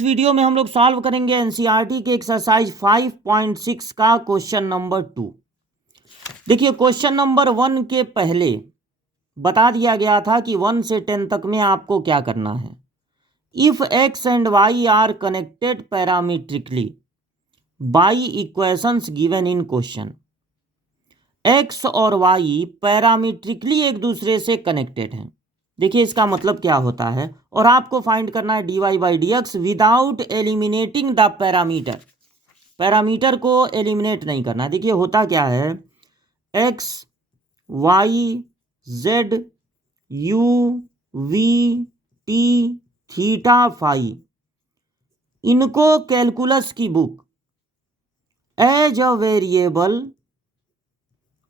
इस वीडियो में हम लोग सॉल्व करेंगे एनसीईआरटी के एक्सरसाइज 5.6 का क्वेश्चन नंबर 2। देखिए क्वेश्चन नंबर 1 के पहले बता दिया गया था कि 1 से 10 तक में आपको क्या करना है। If X and Y are connected parametrically by equations given in question, X और वाई पैरामीट्रिकली एक दूसरे से कनेक्टेड हैं। देखिए इसका मतलब क्या होता है, और आपको फाइंड करना है D Y by D X without eliminating the parameter. Parameter को एलिमिनेट नहीं करना। देखिए होता क्या है, X Y Z U V T theta phi, इनको कैलकुलस की book as a variable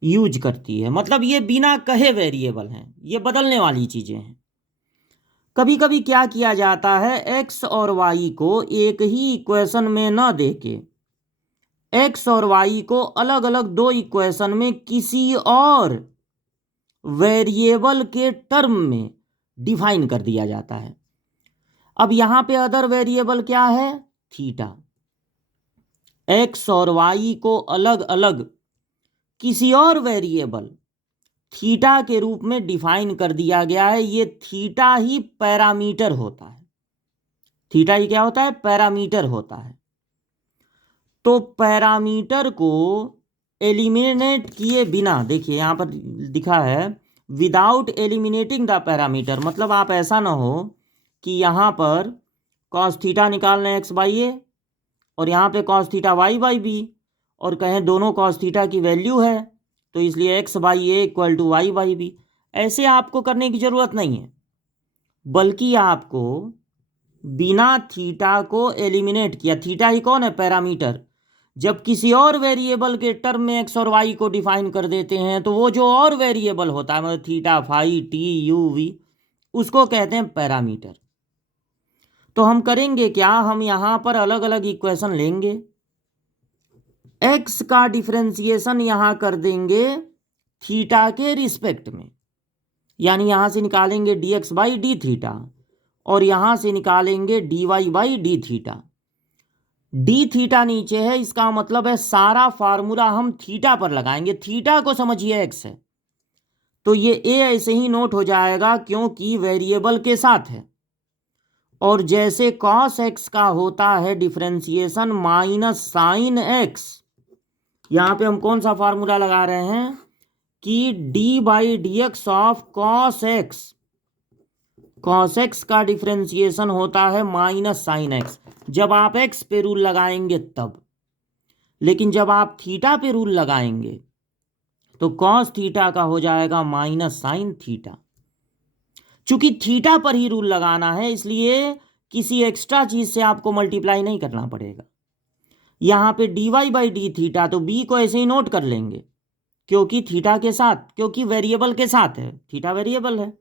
use करती है। मतलब ये बिना कहे वेरिएबल हैं, ये बदलने वाली चीज़ें हैं। कभी कभी क्या किया जाता है, एक्स और वाई को एक ही इक्वेशन में न देके एक्स और वाई को अलग अलग दो इक्वेशन में किसी और वेरिएबल के टर्म में डिफाइन कर दिया जाता है। अब यहां पे अदर वेरिएबल क्या है, थीटा। एक्स और वाई को अलग अलग किसी और वेरिएबल थीटा के रूप में डिफाइन कर दिया गया है। ये थीटा ही पैरामीटर होता है। थीटा ही क्या होता है, पैरामीटर होता है। तो पैरामीटर को एलिमिनेट किए बिना, देखिए यहां पर लिखा है विदाउट एलिमिनेटिंग द पैरामीटर। मतलब आप ऐसा ना हो कि यहां पर कॉस थीटा निकाल लें एक्स बाई ए और यहां पे cos theta Y by B और कहें दोनों कॉस थीटा की वैल्यू है तो इसलिए X by A equal to Y by B. ऐसे आपको करने की ज़रूरत नहीं है, बल्कि आपको बिना थीटा को एलिमिनेट किया, थीटा ही कौन है, पैरामीटर, जब किसी और वेरिएबल के टर्म में एक्स और वाई को डिफाइन कर देते हैं तो वो जो और वेरिएबल होता है, मतलब theta phi T U V, उसको कहते हैं पैरामीटर। तो हम करेंगे क्या, हम यहां पर अलग अलग इक्वेशन लेंगे, एक्स का डिफरेंशिएशन यहां कर देंगे थीटा के रिस्पेक्ट में, यानी यहां से निकालेंगे D X by D theta और यहां से निकालेंगे D Y by D theta. D theta नीचे है, इसका मतलब है सारा फार्मूला हम थीटा पर लगाएंगे। थीटा को समझिए एक्स है तो ये ए ऐसे ही नोट हो जाएगा क्योंकि वेरिएबल के साथ है। और जैसे कॉस एक्स का होता है डिफरेंशिएशन माइनस साइन एक्स, यहां पे हम कौन सा फार्मूला लगा रहे हैं कि D by D x of cos x, cos x का डिफरेंशिएशन होता है माइनस साइन एक्स जब आप एक्स पे रूल लगाएंगे तब। लेकिन जब आप थीटा पे रूल लगाएंगे तो कॉस थीटा का हो जाएगा माइनस साइन थीटा। चूंकि थीटा पर ही रूल लगाना है इसलिए किसी एक्स्ट्रा चीज से आपको मल्टीप्लाई नहीं करना पड़ेगा। यहां पे D Y by D theta, तो बी को ऐसे ही नोट कर लेंगे क्योंकि थीटा के साथ, क्योंकि वेरिएबल के साथ है, थीटा वेरिएबल है।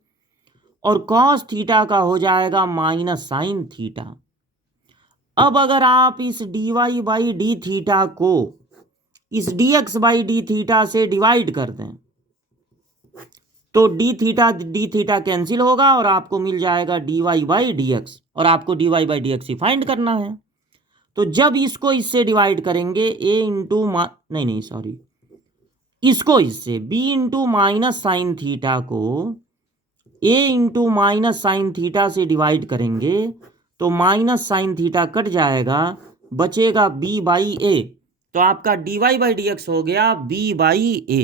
और कॉस थीटा का हो जाएगा माइनस साइन थीटा। अब अगर आप इस D Y by D theta को इस D X by D theta से डिवाइड कर दें तो डी थीटा कैंसिल होगा और आपको मिल जाएगा D Y by D X, और आपको D Y by D X ही फाइंड करना है। तो जब इसको इससे डिवाइड करेंगे ए इंटू नहीं सॉरी, इसको इससे B into minus sine theta को A into minus sine theta से डिवाइड करेंगे तो माइनस साइन थीटा कट जाएगा, बचेगा बी बाई ए। तो आपका D Y by D X हो गया बी बाई ए।